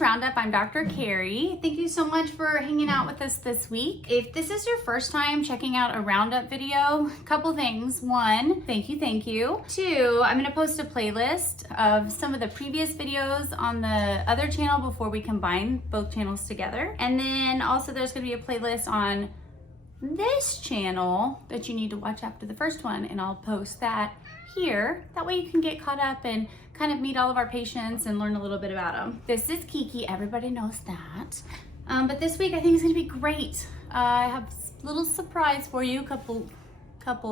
RoundUp. I'm Dr. Carrie. Thank you so much for hanging out with us this week. If this is your first time checking out a RoundUp video, a couple things. One, thank you. Two, I'm gonna post a playlist of some of the previous videos on the other channel before we combine both channels together. And then also there's gonna be a playlist on this channel that you need to watch after the first one, and I'll post that here. That way you can get caught up and kind of meet all of our patients and learn a little bit about them. This is Kiki, everybody knows that. But this week I think it's gonna be great. I have a little surprise for you, couple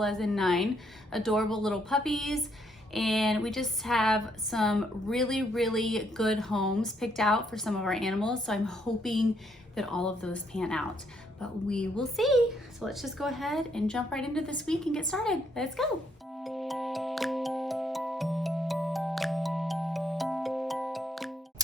as in 9, adorable little puppies. And we just have some really good homes picked out for some of our animals. So I'm hoping that all of those pan out, but we will see. So let's just go ahead and jump right into this week and get started. Let's go.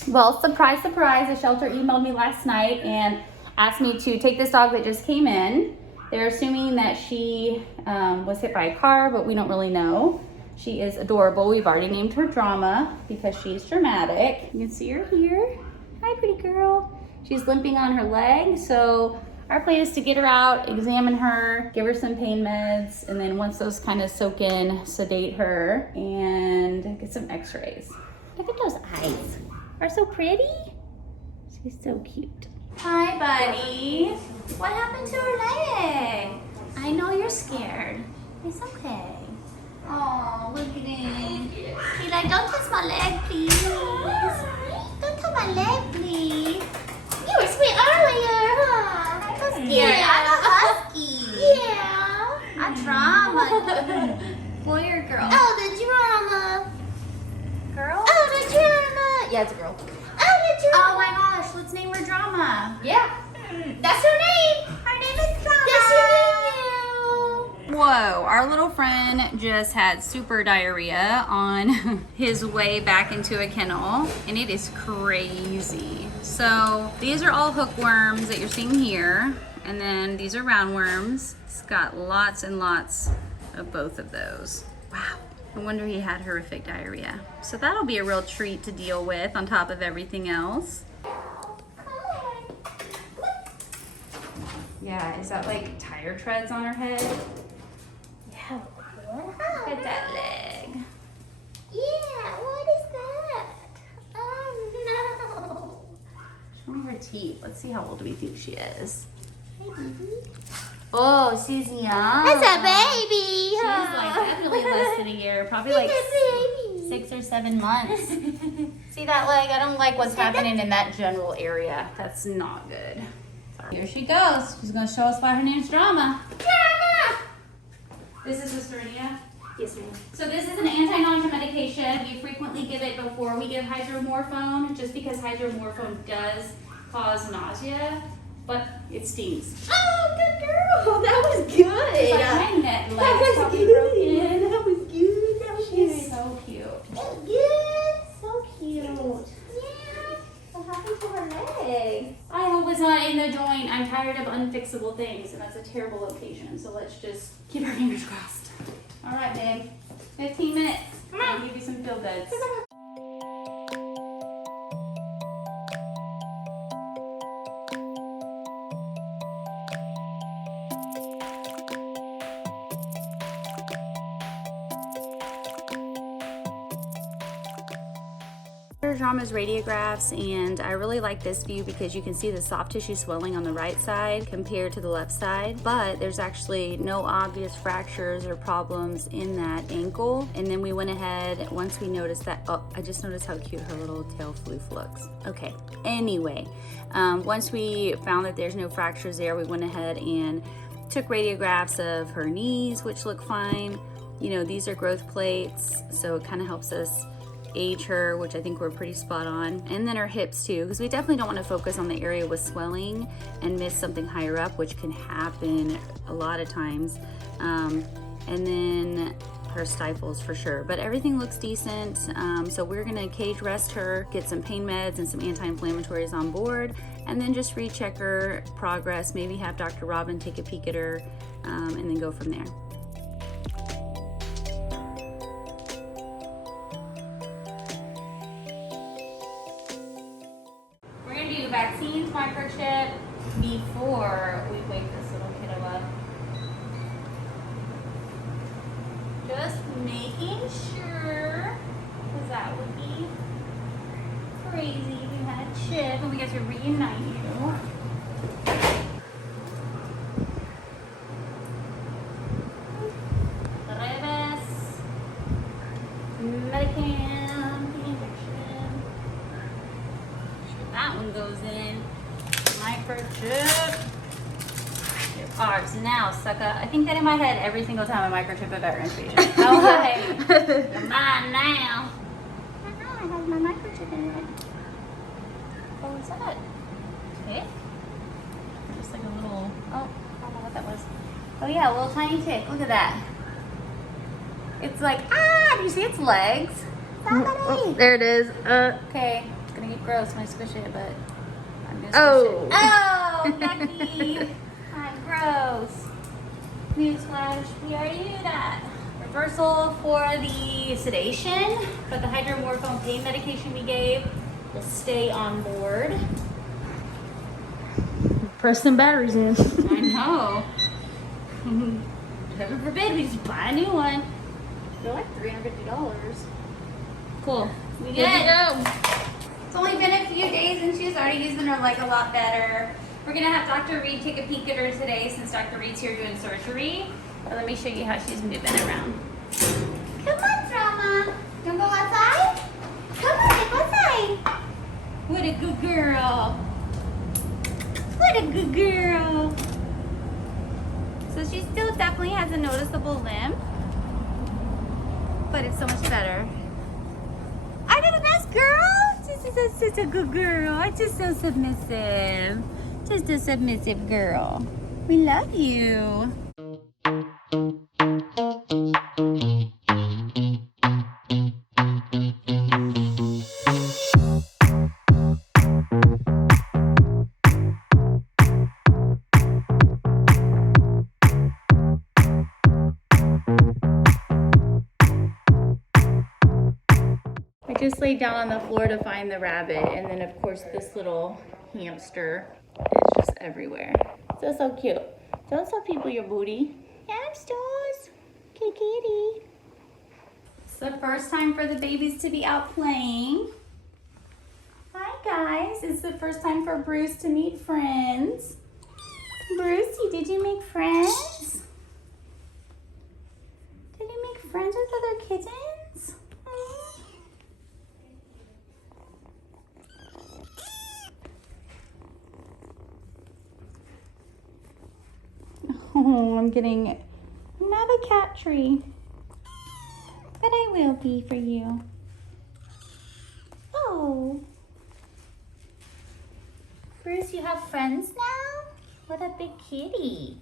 Well, surprise, the shelter emailed me last night and asked me to take this dog that just came in. They're assuming that she was hit by a car, but we don't really know. She is adorable. We've already named her Drama because she's dramatic. You can see her here. Hi, pretty girl. She's limping on her leg, so our plan is to get her out, examine her, give her some pain meds, and then once those kind of soak in, sedate her and get some x-rays. Look at those eyes. Are so pretty. She's so cute. Hi, buddy. What happened to her leg? I know you're scared. It's okay. Oh, look at him. He's like, don't touch my leg, please. Don't touch my leg, please. You were sweet earlier, huh? I'm so scared. Yeah. I'm a husky. Yeah. A Drama. Boy or girl? Oh, the Drama. Girl? Oh, the Drama. Yeah, it's a girl. Oh, the Drama. Oh my gosh, let's name her Drama. Yeah. That's her name. Her name is Drama. That's her name now. Whoa, our little friend just had super diarrhea on his way back into a kennel, and it is crazy. So these are all hookworms that you're seeing here, and then these are roundworms. It's got lots and lots of both of those. Wow. No wonder he had horrific diarrhea. So that'll be a real treat to deal with on top of everything else. Yeah, is that like tire treads on her head? Yeah, look at that leg. Yeah, what is that? Oh no. Show me her teeth. Let's see how old we think she is. Hey, baby. Oh, she's young. That's a baby. She's like definitely less than a year, probably like 6 or 7 months. See that leg? I don't like what's happening in that general area. That's not good. Here she goes. She's going to show us why her name's Drama. Drama! This is Listerine. Yes, ma'am. So this is an anti-nausea medication. We frequently give it before we give hydromorphone, just because hydromorphone does cause nausea, but it stings. Oh, good girl. That was good. It's like my neck leg is probably broken. That was good. That was good. She's so cute. That was good. So cute. Yeah. What happened to her leg? I hope it's not in the joint. I'm tired of unfixable things, and that's a terrible location. So let's just keep our fingers crossed. All right, babe. 15 minutes. Come on. I'll give you some feel goods. Drama's radiographs, and I really like this view because you can see the soft tissue swelling on the right side compared to the left side, but there's actually no obvious fractures or problems in that ankle. And then we went ahead, once we noticed that, oh, I just noticed how cute her little tail floof looks. Okay, anyway, once we found that there's no fractures there, we went ahead and took radiographs of her knees, which look fine. You know, these are growth plates, so it kind of helps us age her, which I think we're pretty spot on. And then her hips too, because we definitely don't want to focus on the area with swelling and miss something higher up, which can happen a lot of times. And then her stifles for sure, but everything looks decent. So we're gonna cage rest her, get some pain meds and some anti-inflammatories on board, and then just recheck her progress, maybe have Dr. Robin take a peek at her, and then go from there. microchip before we wake this little kiddo up. Just making sure, because that would be crazy if you had a chip and we get to reunite you. That one goes in. Microchip. Your carbs now, sucker. I think that in my head every single time a microchip a veteran's patient. Okay. You're mine now. I know, I have my microchip in it. What was that? Tick? Just like a little, oh, I don't know what that was. Oh yeah, a little tiny tick. Look at that. It's like, do you see its legs? Somebody. There it is. Okay, it's gonna get gross when I squish it, but I'm gonna squish it. Oh, yucky. I'm gross. Newsflash, we already knew that. Reversal for the sedation, but the hydromorphone pain medication we gave will stay on board. Press some batteries in. I know. Heaven forbid we just buy a new one. They're like $350. Cool. We good. It's only been a few days and she's already using her leg a lot better. We're gonna have Dr. Reed take a peek at her today since Dr. Reed's here doing surgery. But let me show you how she's moving around. Come on, Drama. You wanna go outside? Come on, go outside. What a good girl. What a good girl. So she still definitely has a noticeable limp, but it's so much better. I got a nice girl. She's such a good girl. I'm just so submissive. Just a submissive girl. We love you. I just laid down on the floor to find the rabbit, and then of course this little hamster is just everywhere. So cute. Don't show people your booty. Hamsters. Kitty. It's the first time for the babies to be out playing. Hi guys, it's the first time for Bruce to meet friends. Brucey, did you make friends? Did you make friends with other kittens? Oh, I'm getting another cat tree. But I will be for you. Oh. Bruce, you have friends now? What a big kitty.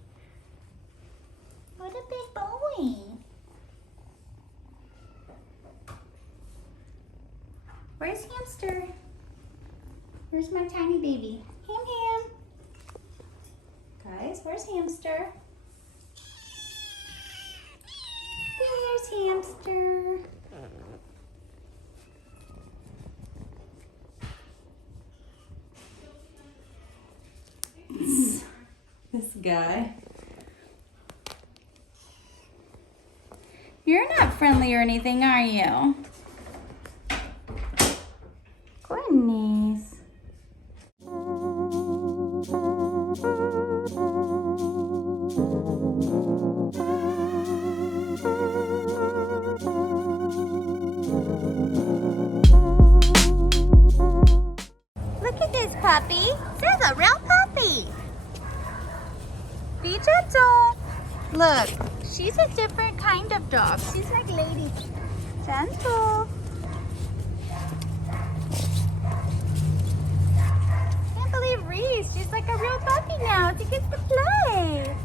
What a big boy. Where's Hamster? Where's my tiny baby? Ham. Guys, where's Hamster? There's Hamster. This guy. You're not friendly or anything, are you? Goodness. Look at this puppy. This is a real puppy. Be gentle. Look, she's a different kind of dog. She's like lady. Gentle. Can't believe Reese. She's like a real puppy now. She gets to play.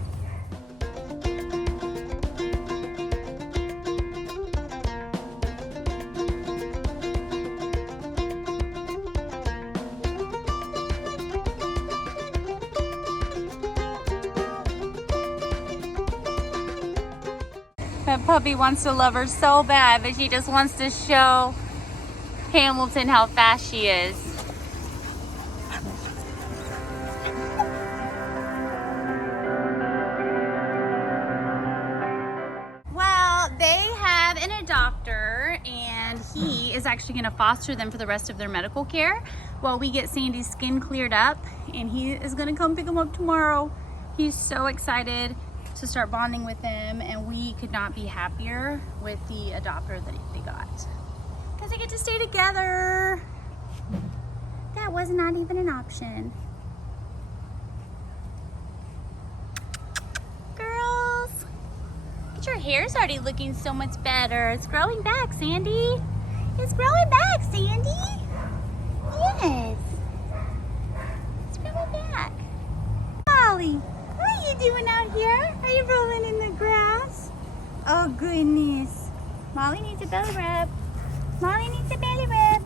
That puppy wants to love her so bad, but she just wants to show Hamilton how fast she is. They have an adopter, and he is actually going to foster them for the rest of their medical care while we get Sandy's skin cleared up, and he is going to come pick them up tomorrow. He's so excited to start bonding with them, and we could not be happier with the adopter that they got, because they get to stay together. That was not even an option. Girls, your hair's already looking so much better. It's growing back, Sandy. It's growing back, Sandy. Yes. It's growing back. Molly, what are you doing out here? Are you rolling in the grass? Oh, goodness. Molly needs a belly rub. Molly needs a belly rub.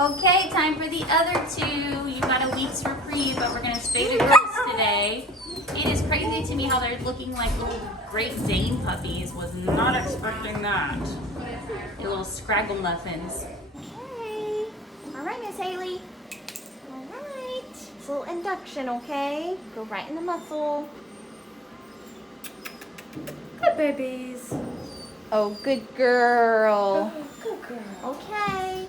Okay, time for the other two. You got a week's reprieve, but we're gonna spay the girls today. It is crazy to me how they're looking like little Great Dane puppies. Was not expecting that. They're little scraggle muffins. Okay. All right, Miss Haley. All right. It's a little induction, okay? Go right in the muscle. Good babies. Oh, good girl. Oh, good girl. Okay.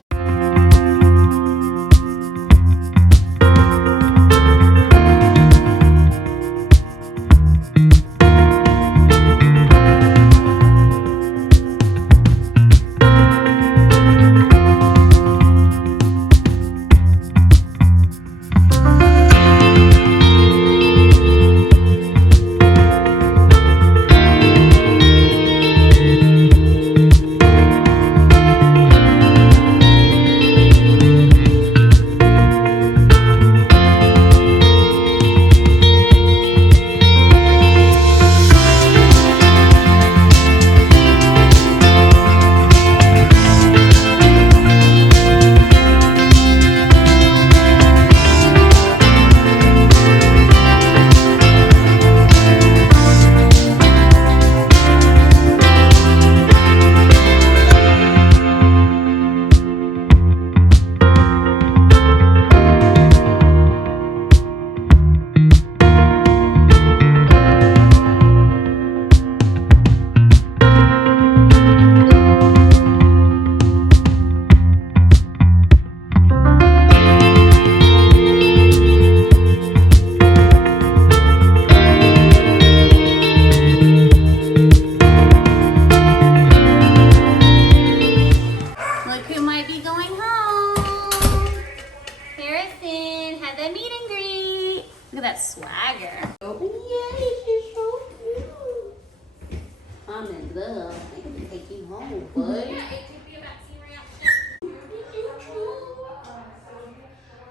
Look at that swagger. Oh, yes, you're so cute. I'm in love. I can take you home, bud. It could be a vaccine reaction.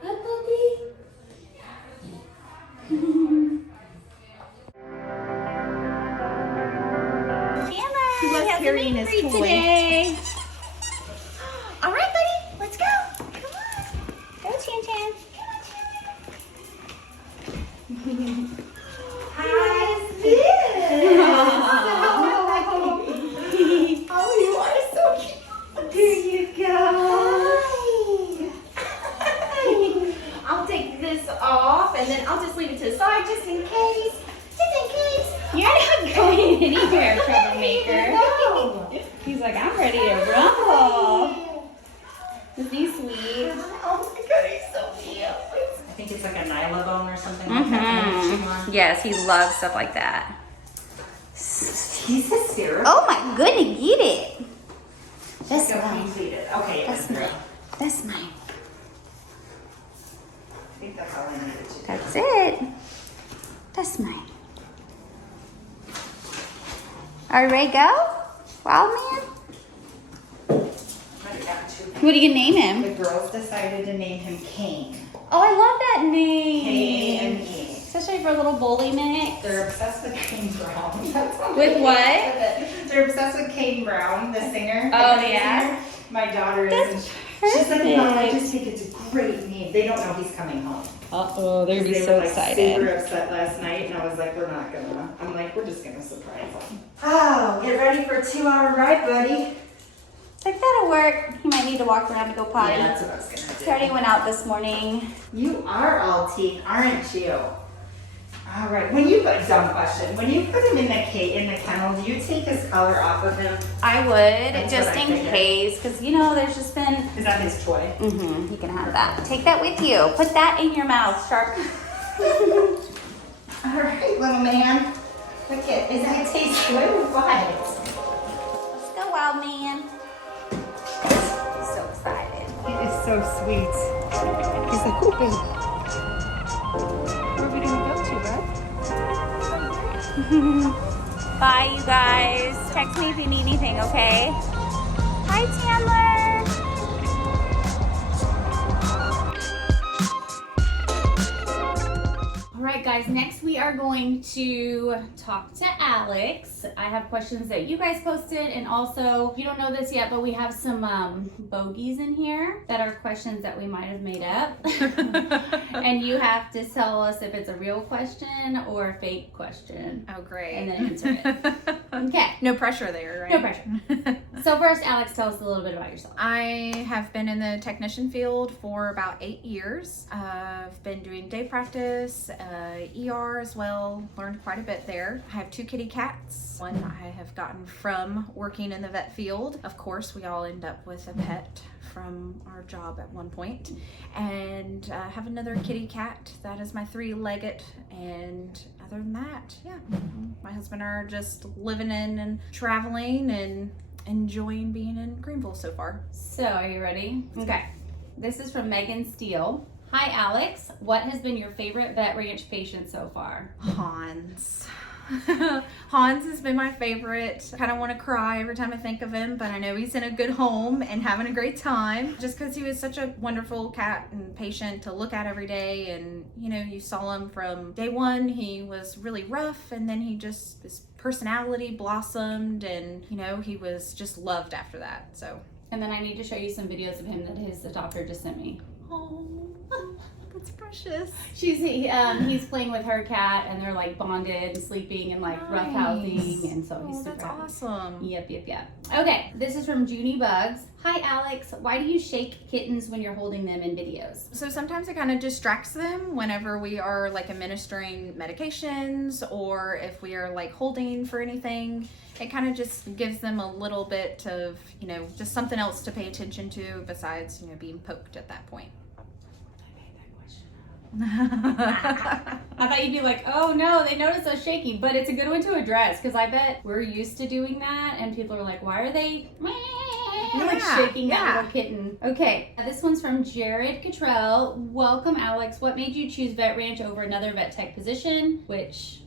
Hi, puppy. Chandler, how's the meet and greet today? All right, buddy, let's go. Come on. Go, Chan Chan. How's this? Oh, you are so cute. There you go. Hi. I'll take this off and then I'll just leave it to the side just in case. Just in case. You're not going anywhere, No. troublemaker. He's like, I'm ready to rumble. Is he sweet? Oh my god, he's so cute. I think it's like a nylabone or something like that. Yes, he loves stuff like that. He's a syrup. Oh my goodness, get it. That's mine. Okay, That's mine. That's mine. I think that's all I needed to do. That's it. That's mine. Are you ready to go? Wild man? I got two. What are you gonna name him? The girls decided to name him Kane. Oh, I love that name. K-A-N-E. Especially for a little bully mix. They're obsessed with Kane Brown. With what? you're obsessed with Kate Brown, the singer. Oh, the yeah? singer. My daughter is. And she's like, Mom, I just think it's a great name. They don't know he's coming home. Uh-oh, they're gonna be They so were like excited. super upset last night, and I was like, we're not gonna. I'm like, we're just gonna surprise them. Oh, get ready for a 2-hour ride, buddy. Like, that'll work. He might need to walk around to go potty. Yeah, that's what I was gonna do. He already went out this morning. You are all teeth, aren't you? All right. When you put dumb question, when you put him in the kennel, do you take his collar off of him? I would, That's just what I in figured. case, because you know, there's just been. Is that his toy? You can have that. Take that with you. Put that in your mouth, Shark. All right, little man. Look at, is that taste good or what? Let's go, wild man. So excited. It is so sweet. He's like, oh, baby. Where are we gonna go to, bud? Bye, you guys. Text me if you need anything, okay? Hi, Chandler. All right, guys, next we are going to talk to Alex. I have questions that you guys posted, and also, you don't know this yet, but we have some bogeys in here that are questions that we might have made up. And you have to tell us if it's a real question or a fake question. Oh, great. And then answer it. Okay. No pressure there, right? No pressure. So first, Alex, tell us a little bit about yourself. I have been in the technician field for about 8 years. I've been doing day practice, ER as well, learned quite a bit there. I have 2 kitty cats. One I have gotten from working in the vet field. Of course, we all end up with a pet from our job at one point. And I have another kitty cat. That is my 3-legged. And other than that, yeah, my husband and I are just living in and traveling and enjoying being in Greenville so far. So, are you ready? Okay. This is from Megan Steele. Hi, Alex. What has been your favorite vet ranch patient so far? Hans. Hans has been my favorite. Kind of want to cry every time I think of him, but I know he's in a good home and having a great time just because he was such a wonderful cat and patient to look at every day. And you know, you saw him from day one. He was really rough, and then his personality blossomed, and you know, he was just loved after that. So, And then I need to show you some videos of him that his adopter just sent me. oh, that's precious. He's playing with her cat, and they're like bonded and sleeping and like Nice. roughhousing, and so he's super That's happy. awesome. Yep. Okay, this is from Junie Bugs. Hi, Alex. Why do you shake kittens when you're holding them in videos? So sometimes it kind of distracts them whenever we are like administering medications, or if we are like holding for anything. It kind of just gives them a little bit of, you know, just something else to pay attention to besides, you know, being poked at that point. I thought you'd be like, oh no, they noticed us shaking, but it's a good one to address because I bet we're used to doing that, and people are like, why are they like shaking that little kitten? Okay, this one's from Jared Cottrell. Welcome, Alex. What made you choose Vet Ranch over another vet tech position? Which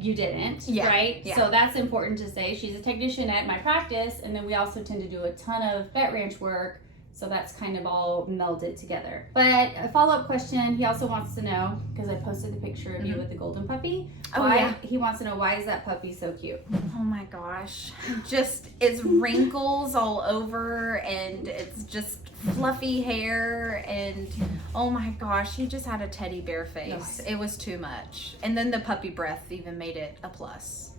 you didn't, right? Yeah. So that's important to say. She's a technician at my practice, and then we also tend to do a ton of Vet Ranch work. So that's kind of all melded together. But a follow-up question, he also wants to know, because I posted the picture of you with the golden puppy. He wants to know, why is that puppy so cute? Oh my gosh. Just, it's wrinkles all over, and it's just fluffy hair, and oh my gosh, he just had a teddy bear face. Nice. It was too much. And then the puppy breath even made it a plus.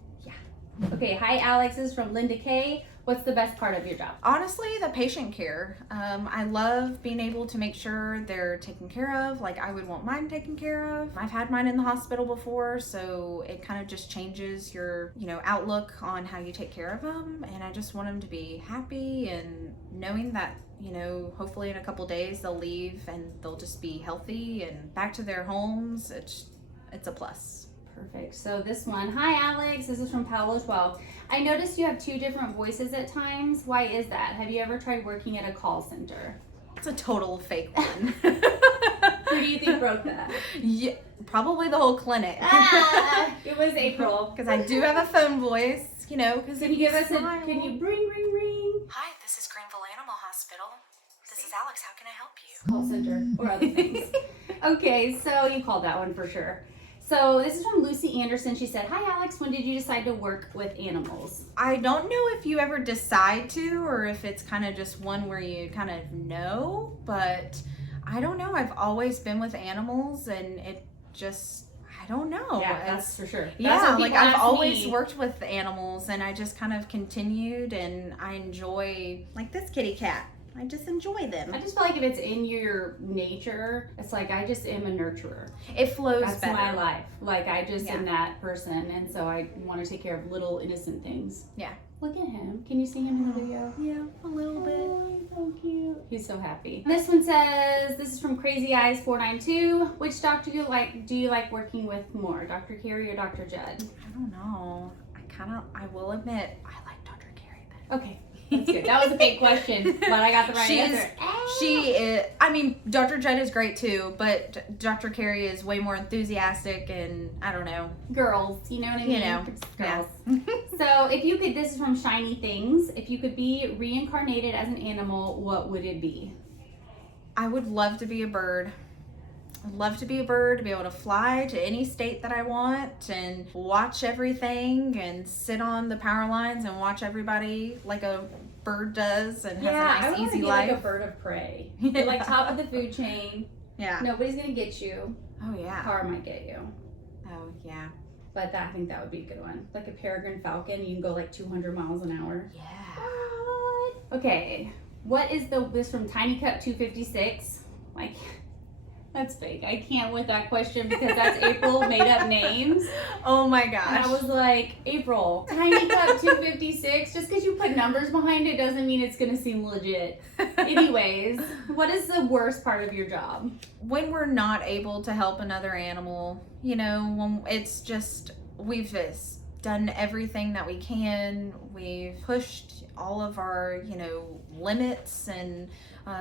Okay, hi Alex, this is from Linda K. What's the best part of your job? Honestly, the patient care. I love being able to make sure they're taken care of like I would want mine taken care of. I've had mine in the hospital before, so it kind of just changes your, you know, outlook on how you take care of them. And I just want them to be happy and knowing that, you know, hopefully in a couple days they'll leave and they'll just be healthy and back to their homes. It's a plus. Perfect. So this one, hi Alex, this is from Paolo 12. I noticed you have 2 different voices at times. Why is that? Have you ever tried working at a call center? It's a total fake one. Who do you think broke that? Yeah, probably the whole clinic. It was April. Because I do have a phone voice, you know, because Can you give us can you ring? Hi, this is Greenville Animal Hospital. This is Alex. How can I help you? Call center or other things. Okay, so you called that one for sure. So this is from Lucy Anderson. She said, "Hi Alex, when did you decide to work with animals?" I don't know if you ever decide to, or if it's kind of just one where you kind of know, but I don't know. I've always been with animals, and it just, I don't know. Yeah, that's for sure. That's Yeah, what like people I've ask always me. worked with animals, and I just kind of continued, and I enjoy, like this kitty cat. I just enjoy them. I just feel like if it's in your nature, it's like I just am a nurturer. It flows That's better. my life. Like I just Yeah. am that person, and so I want to take care of little innocent things. Yeah. Look at him. Can you see him in the video? Yeah, a little bit. Oh, he's so cute. He's so happy. This one says, this is from Crazy Eyes 492. Which doctor do you like working with more, Dr. Carey or Dr. Judd? I don't know. I will admit, I like Dr. Carey better. Okay, that's good. That was a fake question, but I got the right answer. She is, I mean, Dr. Judd is great too, but Dr. Carey is way more enthusiastic, and I don't know. Girls, you know what I mean? You know, It's yeah. girls. So if you could, this is from Shiny Things, if you could be reincarnated as an animal, what would it be? I would love to be a bird. I'd love to be a bird, to be able to fly to any state that I want and watch everything and sit on the power lines and watch everybody like a bird does and has a nice, I easy be life. like a bird of prey. You're like top of the food chain. Yeah. Nobody's gonna get you. Oh, yeah. Car might get you. Oh, yeah. But I think that would be a good one. Like a peregrine falcon, you can go like 200 miles an hour. Yeah. Okay, what is this from Tiny Cup 256? Like, that's fake. I can't with that question because that's April made up names. Oh my And gosh. I was like, April, Tiny Cup 256. Just because you put numbers behind it doesn't mean it's gonna seem legit. Anyways, what is the worst part of your job? When we're not able to help another animal, you know, when it's just, we've just done everything that we can. We've pushed all of our, you know, limits, and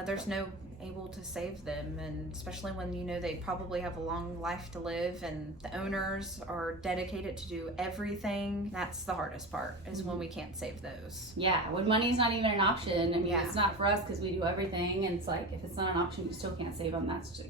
there's no able to save them, and especially when you know they probably have a long life to live and the owners are dedicated to do everything. That's the hardest part, is when we can't save those. Yeah, when money's not even an option. I mean, Yeah. it's not for us because we do everything, and it's like if it's not an option, you still can't save them. That's just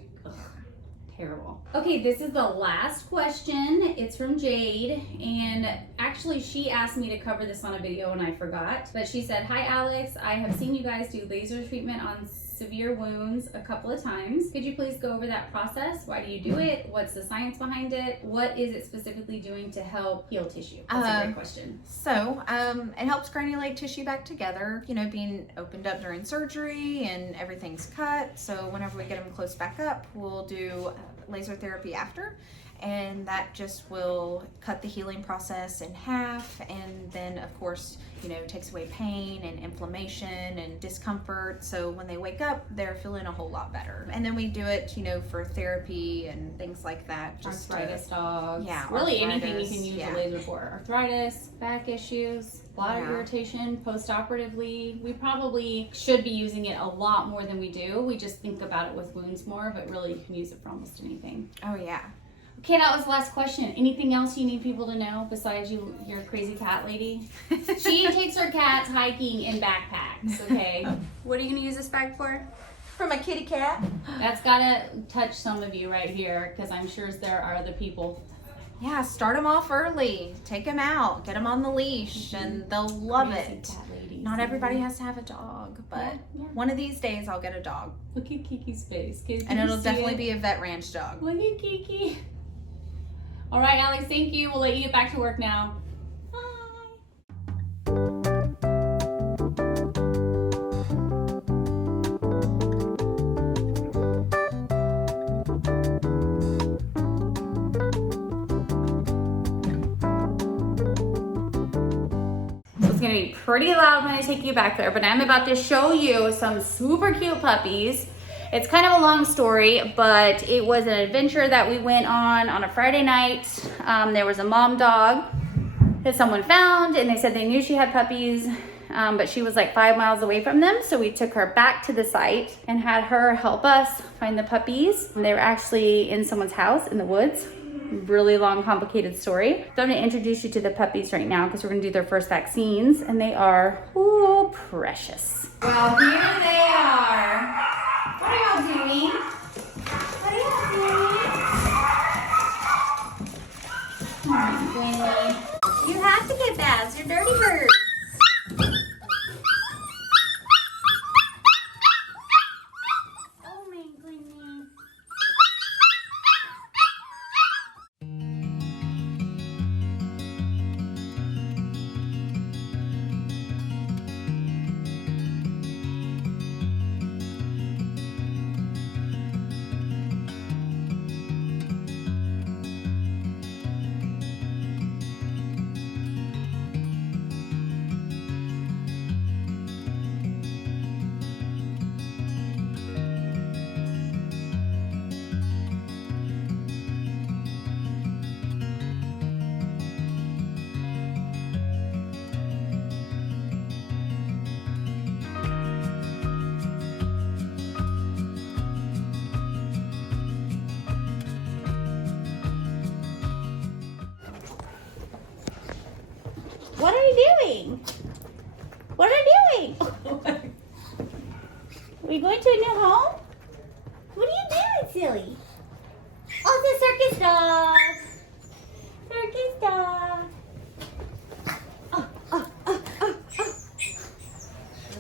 terrible. Okay, this is the last question. It's from Jade, and actually she asked me to cover this on a video and I forgot. But she said, "Hi Alex, I have seen you guys do laser treatment on severe wounds a couple of times. Could you please go over that process? Why do you do it? What's the science behind it? What is it specifically doing to help heal tissue?" That's a great question. So, it helps granulate tissue back together, you know, being opened up during surgery and everything's cut. So whenever we get them close back up, we'll do laser therapy after. And that just will cut the healing process in half, and then of course, you know, takes away pain and inflammation and discomfort. So when they wake up, they're feeling a whole lot better. And then we do it, you know, for therapy and things like that. Just Arthritis dogs. yeah, Really anything you arthritis, can use yeah. a laser for. Arthritis, back issues, a lot of Yeah. irritation post-operatively. We probably should be using it a lot more than we do. We just think about it with wounds more, but really you can use it for almost anything. Oh yeah. Okay, that was the last question. Anything else you need people to know besides your crazy cat lady? She takes her cats hiking in backpacks, okay? What are you gonna use this bag for? For my kitty cat. That's gotta touch some of you right here, because I'm sure there are other people. Yeah, start them off early. Take them out. Get them on the leash, and they'll love Crazy it. cat ladies. Not everybody has to have a dog, but Yeah. one of these days I'll get a dog. Look at Kiki's face. And it'll definitely be a vet ranch dog. Look at Kiki. All right, Alex, thank you. We'll let you get back to work now. It's gonna be pretty loud when I take you back there, but I'm about to show you some super cute puppies. It's kind of a long story, but it was an adventure that we went on a Friday night. There was a mom dog that someone found, and they said they knew she had puppies, but she was like 5 miles away from them. So we took her back to the site and had her help us find the puppies. They were actually in someone's house in the woods. Really long, complicated story. So I'm gonna introduce you to the puppies right now because we're gonna do their first vaccines, and they are, ooh, precious. Well, here they are. What are y'all doing? What are y'all doing? You have to get baths. You're dirty birds. Oh my goodness. What are you doing? What are you doing? Are you going to a new home? What are you doing, silly? Oh, it's a circus dog. Circus dog.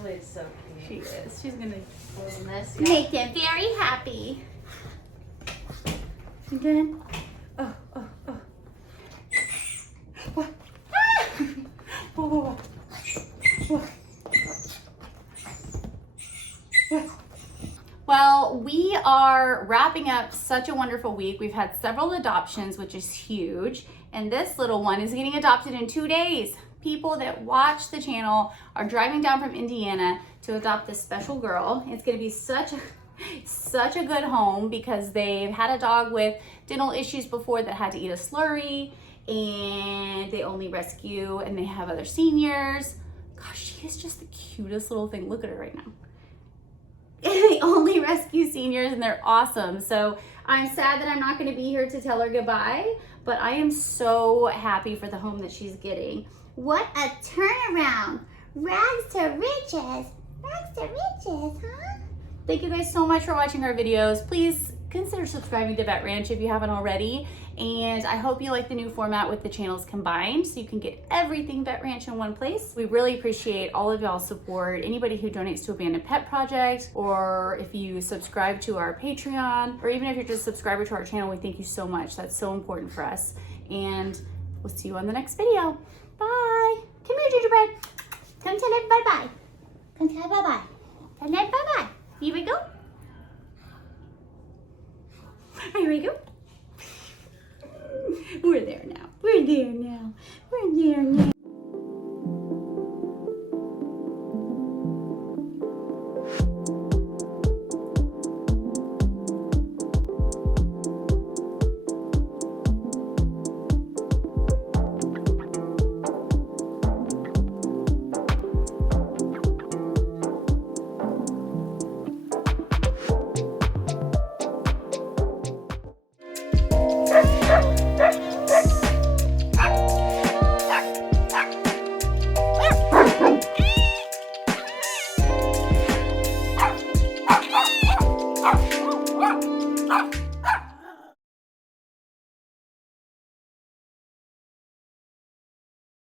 Really is so cute. She is. She's gonna Little messy. Make them very happy. You good? Oh, oh, oh. What? Whoa, whoa, whoa. Whoa. What? Well, we are wrapping up such a wonderful week. We've had several adoptions, which is huge. And this little one is getting adopted in 2 days. People that watch the channel are driving down from Indiana to adopt this special girl. It's gonna be such a good home because they've had a dog with dental issues before that had to eat a slurry, and they only rescue, and they have other seniors. Gosh, she is just the cutest little thing. Look at her right now. They only rescue seniors, and they're awesome. So I'm sad that I'm not going to be here to tell her goodbye, but I am so happy for the home that she's getting. What a turnaround. Rags to riches. Rags to riches, huh? Thank you guys so much for watching our videos. Please consider subscribing to Vet Ranch if you haven't already. And I hope you like the new format with the channels combined so you can get everything Vet Ranch in one place. We really appreciate all of y'all's support. Anybody who donates to Abandoned Pet Project, or if you subscribe to our Patreon, or even if you're just a subscriber to our channel, we thank you so much. That's so important for us. And we'll see you on the next video. Bye. Come here, gingerbread. Come tell it bye-bye. Come tell it bye-bye. Tell it bye-bye. Here we go. Here we go. We're there now. We're there now. We're there now.